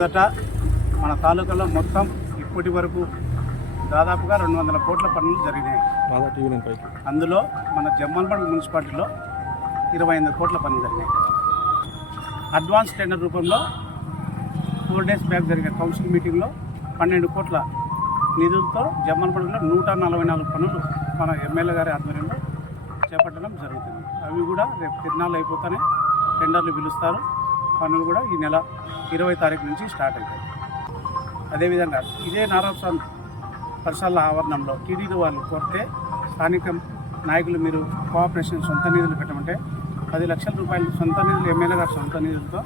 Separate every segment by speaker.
Speaker 1: మొదట మన తాలూకాలో మొత్తం ఇప్పటి వరకు దాదాపుగా రెండు వందల కోట్ల పనులు జరిగినాయి. అందులో మన జమ్మల్పడ మున్సిపాలిటీలో ఇరవై ఎనిమిది కోట్ల పనులు జరిగినాయి. అడ్వాన్స్ టెండర్ రూపంలో ఫోర్ డేస్ బ్యాక్ జరిగిన కౌన్సిల్ మీటింగ్లో పన్నెండు కోట్ల నిధులతో జమ్మల్పడలో నూట నలభై నాలుగు పనులు మన ఎమ్మెల్యే గారి ఆధ్వర్యంలో చేపట్టడం జరుగుతుంది. అవి కూడా రేపు తిరునాళ్ళు అయిపోతానే టెండర్లు పిలుస్తారు. పనులు కూడా ఈ నెల ఇరవై తారీఖు నుంచి స్టార్ట్ అవుతాయి. అదేవిధంగా ఇదే నారాయణ పరిసరాల ఆవరణంలో టీడీడీ వాళ్ళు కోరితే స్థానిక నాయకులు మీరు కోఆపరేషన్ సొంత నిధులు పెట్టమంటే పది లక్షల రూపాయలు సొంత నిధులు ఎమ్మెల్యే గారు సొంత నిధులతో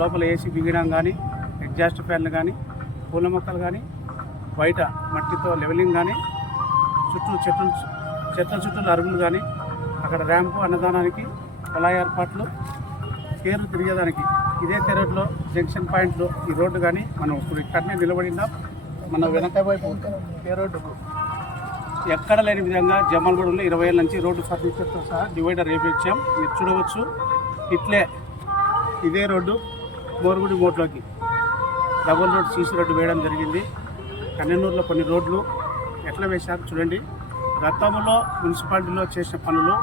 Speaker 1: లోపల ఏసీ బిగడం కానీ ఎగ్జాస్ట్ ఫ్యాన్లు కానీ పూల మొక్కలు కానీ బయట మట్టితో లెవెలింగ్ కానీ చుట్టూ చెట్లు చెట్ల చుట్టూ అరుగులు కానీ అక్కడ ర్యాంపు అన్నదానానికి పొలా ఏర్పాట్లు పేరు తిరిగేదానికి ఇదే తెరట్లో జంక్షన్ పాయింట్లో ఈ రోడ్డు కానీ మనం ఇప్పుడు ఇక్కడనే నిలబడినాం మన వెనక వైపు ఏ రోడ్డు? ఎక్కడ లేని విధంగా జమ్మలగూడలో ఇరవై ఏళ్ళ నుంచి రోడ్డు ఫర్నిచర్తో సహా డివైడర్ వేపించాం. మీరు చూడవచ్చు. ఇట్లే ఇదే రోడ్డు బోరుగుడి మోట్లోకి డబుల్ రోడ్ సీసీ రోడ్డు వేయడం జరిగింది. కన్నెన్నూరులో కొన్ని రోడ్లు ఎట్లా వేశారు చూడండి. గతంలో మున్సిపాలిటీలో చేసిన పనులు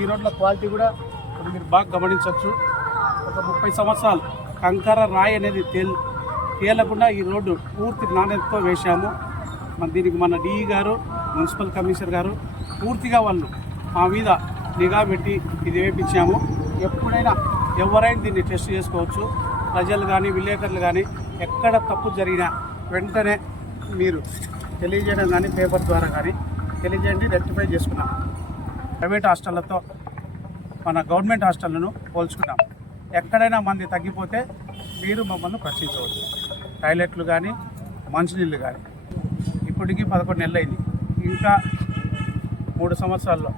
Speaker 1: ఈ రోడ్ల క్వాలిటీ కూడా మీరు బాగా గమనించవచ్చు. ఒక ముప్పై సంవత్సరాలు కంకర రాయి అనేది తేల్ తేలకుండా ఈ రోడ్డు పూర్తి నాణ్యతతో వేశాము. మన దీనికి మన డిఈ గారు మున్సిపల్ కమిషనర్ గారు పూర్తిగా వాళ్ళు మా మీద నిఘా పెట్టి ఇది వేపించాము. ఎప్పుడైనా ఎవరైనా దీన్ని టెస్ట్ చేసుకోవచ్చు. ప్రజలు కానీ విలేకరులు కానీ ఎక్కడ తప్పు జరిగినా వెంటనే మీరు తెలియజేయడం కానీ పేపర్ ద్వారా కానీ తెలియజేయండి రెక్టిఫై చేసుకున్నాం. ప్రైవేట్ హాస్టళ్ళతో మన గవర్నమెంట్ హాస్టళ్ళను పోల్చుకున్నాం. ఎక్కడైనా మంది తగ్గిపోతే మీరు మమ్మల్ని ప్రశ్నించవచ్చు. టాయిలెట్లు కానీ మంచినీళ్ళు కానీ ఇప్పటికీ పదకొండు నెలలైంది. అయింది ఇంకా మూడు సంవత్సరాల్లో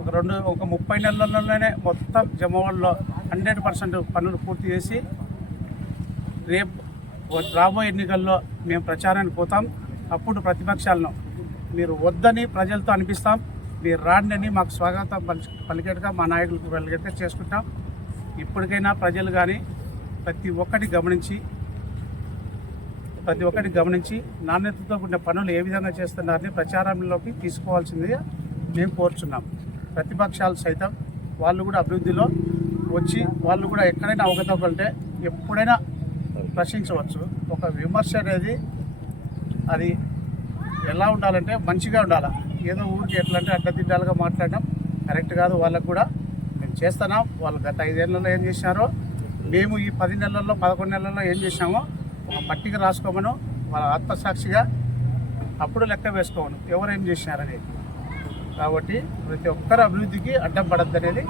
Speaker 1: ఒక రెండు ఒక ముప్పై నెలల్లోనే మొత్తం జమవాళ్ళలో హండ్రెడ్ పర్సెంట్ పనులు పూర్తి చేసి రేపు రాబోయే ఎన్నికల్లో మేము ప్రచారానికి పోతాం. అప్పుడు ప్రతిపక్షాలను మీరు వద్దని ప్రజలతో అనిపిస్తాం. మీరు రాండి అని మాకు స్వాగతం పలి పలికేట్టుగా మా నాయకులకు పలికేట్టుగా చేసుకుంటాం. ఇప్పటికైనా ప్రజలు కానీ ప్రతి ఒక్కటి గమనించి ప్రతి ఒక్కటి గమనించి నాణ్యతతో కూడిన పనులు ఏ విధంగా చేస్తున్నారని ప్రచారంలోకి తీసుకోవాల్సిందిగా మేము కోరుచున్నాం. ప్రతిపక్షాలు సైతం వాళ్ళు కూడా అభివృద్ధిలో వచ్చి వాళ్ళు కూడా ఎక్కడైనా అవగతవకలుంటే ఎప్పుడైనా ప్రశ్నించవచ్చు. ఒక విమర్శ అనేది అది ఎలా ఉండాలంటే మంచిగా ఉండాలి? ఏదో ఊరికి ఎట్లా అంటే అడ్డదిడ్డాలుగా మాట్లాడడం కరెక్ట్ కాదు. వాళ్ళకు కూడా చేస్తున్నాం వాళ్ళు గత ఐదేళ్ళలో ఏం చేశారో మేము ఈ పది నెలల్లో పదకొండు నెలల్లో ఏం చేశామో ఒక పట్టిక రాసుకోమను. వాళ్ళ ఆత్మసాక్షిగా అప్పుడు లెక్క వేసుకోమను. ఎవరేం చేసినారని కాబట్టి ప్రతి ఒక్కరి అభివృద్ధికి అడ్డం పడద్దు అనేది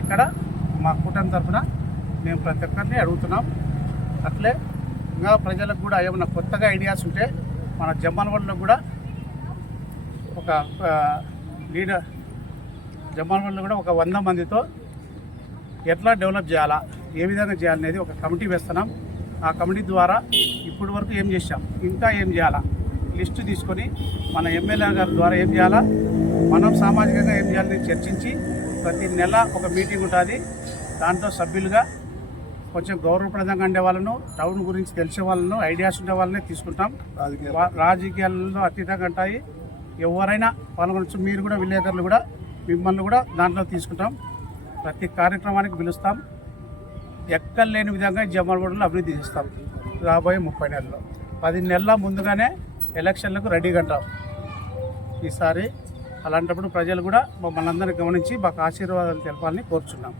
Speaker 1: ఇక్కడ మా కూటమి తరఫున మేము ప్రతి ఒక్కరిని అడుగుతున్నాం. అట్లే ఇంకా ప్రజలకు కూడా ఏమైనా కొత్తగా ఐడియాస్ ఉంటే మన జమ్మలవాడలో కూడా ఒక లీడర్ జమ్మలవాడలో కూడా ఒక వంద మందితో ఎట్లా డెవలప్ చేయాలా ఏ విధంగా చేయాలనేది ఒక కమిటీ వేస్తున్నాం. ఆ కమిటీ ద్వారా ఇప్పటి వరకు ఏం చేశాం? ఇంకా ఏం చేయాలా? లిస్టు తీసుకొని మన ఎమ్మెల్యే గారి ద్వారా ఏం చేయాలా? మనం సామాజికంగా ఏం చేయాలని చర్చించి ప్రతి నెల ఒక మీటింగ్ ఉంటుంది. దాంట్లో సభ్యులుగా కొంచెం గౌరవప్రదంగా ఉండే వాళ్ళను టౌన్ గురించి తెలిసే వాళ్ళను ఐడియాస్ ఉండే వాళ్ళని తీసుకుంటాం. రాజకీయాలలో అతీతంగా ఉంటాయి. ఎవరైనా పాల్గొనవచ్చు మీరు కూడా విలేకరులు కూడా మిమ్మల్ని కూడా దాంట్లో తీసుకుంటాం. ప్రతి కార్యక్రమానికి పిలుస్తాం. ఎక్కడ లేని విధంగా జమ్మలబడులు అభివృద్ధి చేస్తాం. రాబోయే ముప్పై నెలల్లో. పది నెలల ముందుగానే ఎలక్షన్లకు రెడీగా ఉంటాం. ఈసారి అలాంటప్పుడు ప్రజలు కూడా మమ్మల్ని అందరినీ గమనించి మాకు ఆశీర్వాదాలు తెలపాలని కోరుచున్నాం.